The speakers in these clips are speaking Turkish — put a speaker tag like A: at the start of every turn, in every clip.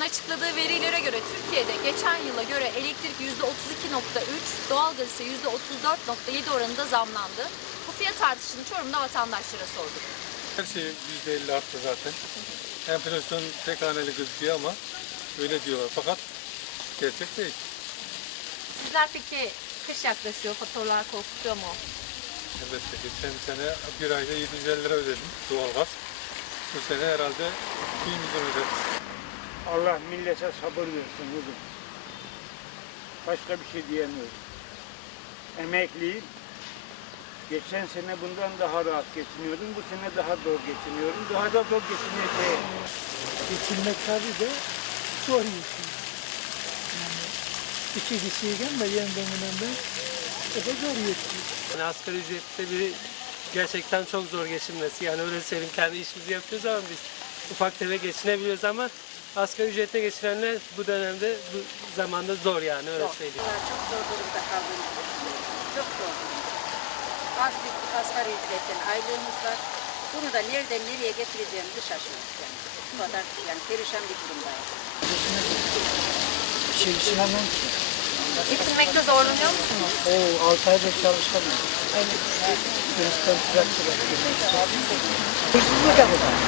A: açıkladığı verilere göre Türkiye'de geçen yıla göre elektrik %32.3, doğalgaz ise %34.7 oranında zamlandı. Bu fiyat artışını Çorum'da vatandaşlara sorduk.
B: Her şey %50 arttı zaten. Enflasyon tek haneli gözüküyor ama öyle diyorlar. Fakat gerçek değil.
A: Sizler peki kış yaklaşıyor, faturalar korkutuyor mu?
B: Elbette geçen sene bir ayda 750 lira ödedim doğalgaz. Bu sene herhalde 2 milyon öderiz.
C: Allah millete sabır versin kızım. Başka bir şey diyemiyorum. Emekliyim. Geçen sene bundan daha rahat geçiniyordum. Bu sene daha zor geçiniyorum. Daha da zor geçineceğim.
D: geçinmek tabii de zor işi. Yani iki kişiyken de yeniden ben o da zor yetiyor.
E: Yani asgari ücrette biri gerçekten çok zor geçinmesi. Yani öyle söyleyeyim kendi işimizi yapıyoruz ama biz ufak tefek geçinebiliyoruz ama asgari ücrette geçinenler bu dönemde bu zamanda zor yani öyle söyleyeyim.
F: Çok zor durumda kaldığımız düşünüyorum. Çok zor durumda. Az bir asgari ücretten aylığımız var. Bunu da nereden nereye getireceğimizi şaşırıyoruz yani. Bu kadar yani perişan bir durumdayız.
D: Bir şey düşünemem ki.
A: Geçinmekte zorlanıyor musunuz?
D: Oo, 6 aydır çalışamam. Üstten traktör yapıyorum. Hırsızlık yapacağım.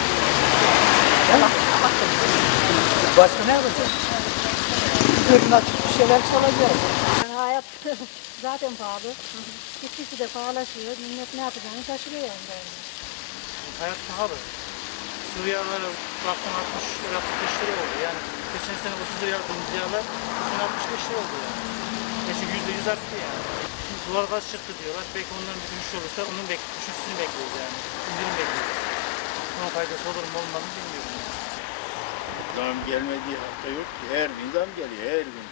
D: Başka ne yapacağım? Üzerine açıp bir şeyler çalacağız.
G: Yani hayat zaten pahalı. Gittikçe de pahalaşıyor. Millet ne yapacağını şaşırıyor yani.
H: Hayat pahalı. Suriyelilere baktım 60 lira 65 lira oldu. Yani geçen sene 30 lira bu sene 65 lira oldu yani. Geçen yüzde yüz arttı yani. Şimdi duvar gaz çıktı diyorlar. Belki onların bir düşüş olursa onun bek düşüşünü bekliyoruz yani. İndirim bekliyoruz. Bunun faydası olur mu olmaz mı bilmiyorum.
C: Zam gelmediği hafta yok ki. Her gün zam geliyor her gün.